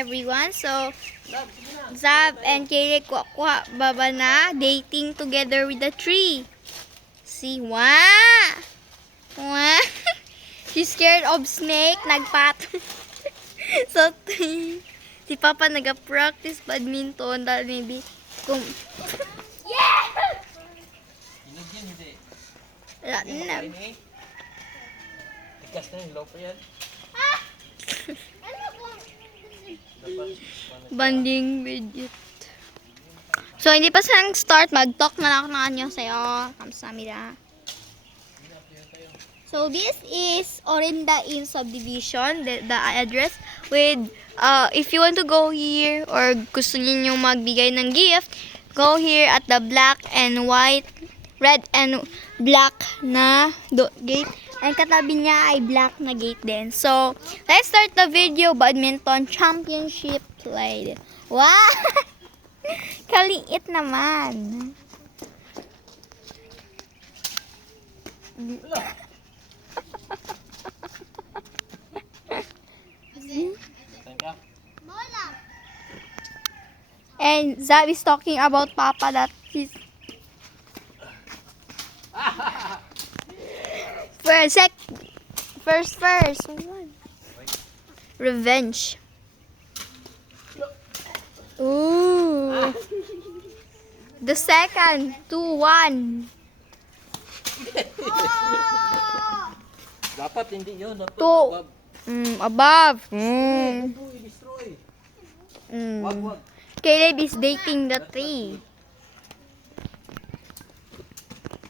everyone. So, Zab and Kaylee kuha baba na dating together with the tree. See, wow! Wow! She's scared of snake, nagpat. So, si Papa nag-practice badminton dahil maybe kung wala na. Tigas na yung lopo yan. Banding video. So, hindi pa sa start. Mag-talk na lang ako ng anyo sa'yo. Kamsahamnida. So, this is Orinda in subdivision. The address with, if you want to go here or gusto niyo magbigay ng gift, go here at the black and white, red and black na gate. And katabi niya ay black na gate din. So, let's start the video. Badminton championship played. Wow! Kaliit naman. And Zab is talking about Papa that he's first. Revenge. Ooh. The second, 2-1. Dapat hindi yun. Dapat Two. Above. i-destroy. Wag. Caleb is dating the tree.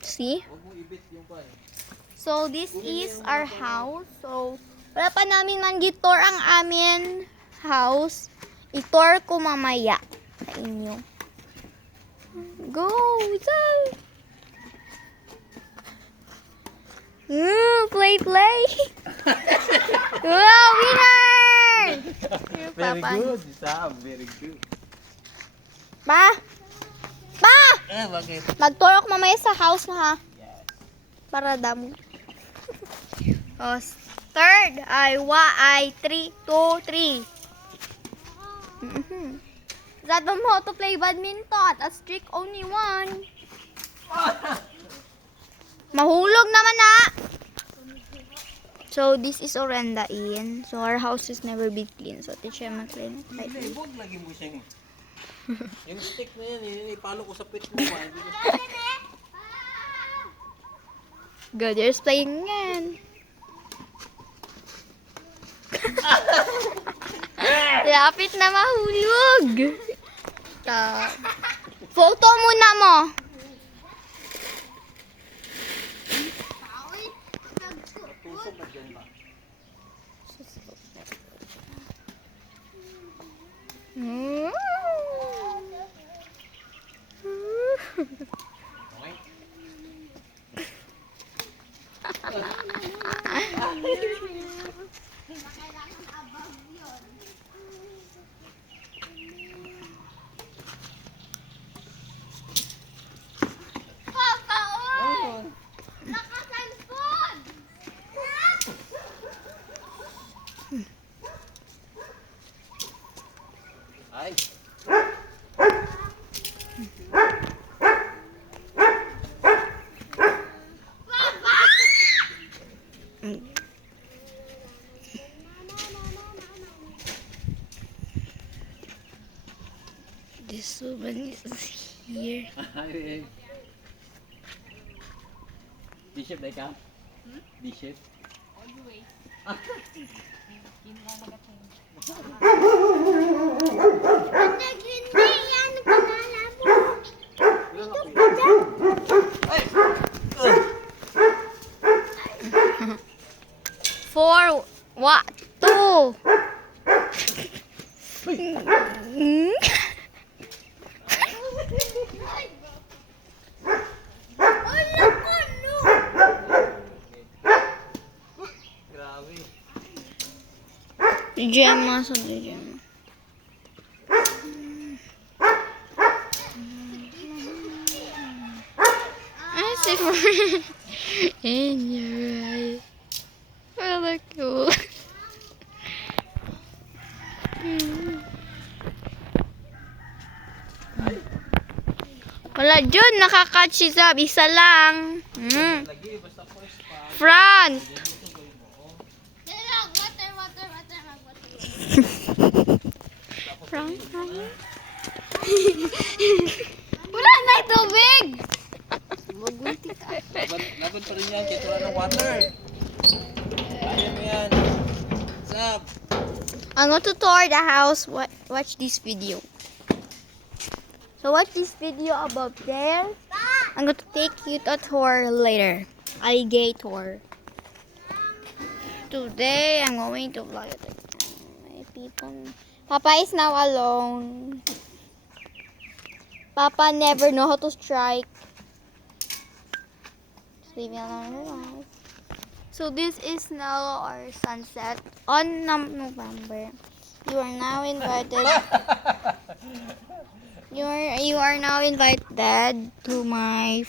See? Wag mo ibit yung pan. So, this is our house. So, wala pa namin man gitor ang amin house. Itor ko mamaya sa inyo. Go! Zay! Play! Wow! Winner! Very good, Sam. Very good. Pa! Bakit? Mag-tour ako mamaya sa house na ha. Yes. Para damo. Oh, third ay 3, 2, 3. Zado mo to play badminton at strict only 1. Mahulog naman na. So this is Orenda in. So our house is never been clean. So teacher mag-clean. Hindi, huwag lagi mo siyang... Yung stick na yan, ipalo ko sa pit mo. Good, you're playing yan. Lapit na mahulog. Photo muna mo. Tusok na dyan ba? Okay? Ay. This woman is here. D-shape na ikaw? D-shape? Four, what? 2. Grabe. Gemma, so Gemma. I see for in your eyes. Really cool. Wala dyan, nakakatch si Zab. Isa lang. Lagi, basta first pa. Front. Front. Wala na tubig. Magunti ka. Laban pa rin yan, kaya wala ng water. Kaya mo yan. Sab. I'm going to tour the house. Watch this video. So watch this video about there. I'm going to take you to a tour later. Alligator. Today I'm going to vlog it. My people. Papa is now alone. Papa never know how to strike. Just leave me alone in life. So this is now our sunset on November. You are now invited. You are now invited to my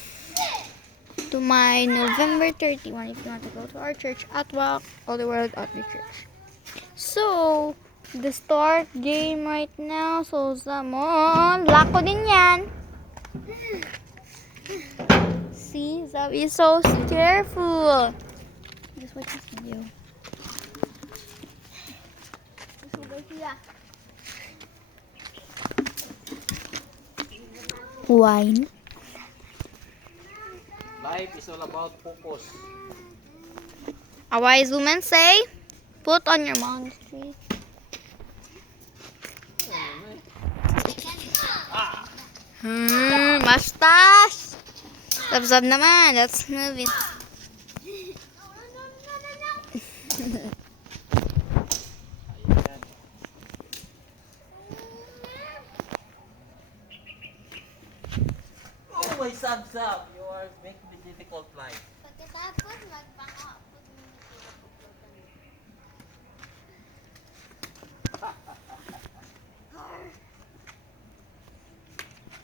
November 31 if you want to go to our church at Walk All the World Outreach Church. So the start game right now. So Zamon, lako din yan. See, Zab is so careful. Just watch this video. Wine. Life is all about focus. A wise woman say, put on your monastery. Mustache. Sab-sab naman. Let's move it. Ayan. Oh my Sab, you are making the difficult life. Pagkatapos, magpaka.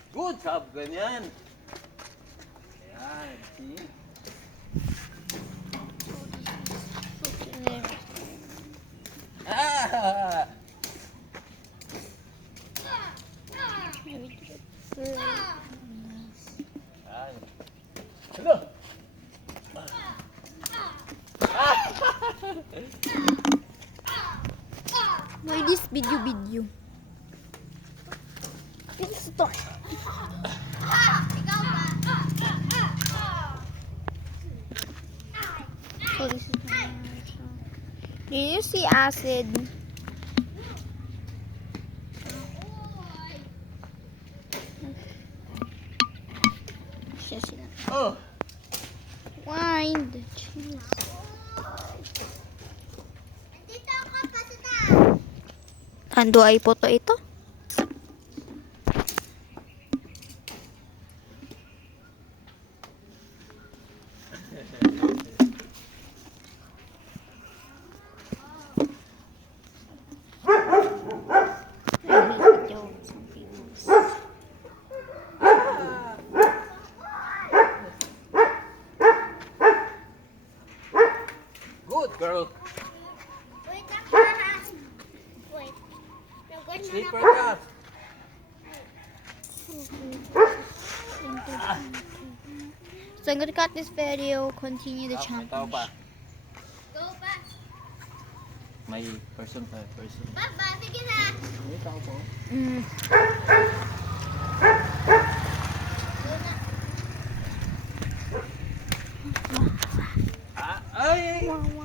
Good Sab, ganyan. Ayan, see? Ah! Ay. Hello. Why this video? It's start. So this is do you see acid? Oh. Wind. Jeez. Ando ay po to ito? Good girl. Wait. Sleeper ka. So I'm gonna cut this video, continue the Tao challenge. pa. Go pa. May person pa, person. Papa, sige na. May tao po. Mm. Ah, ay! Wow,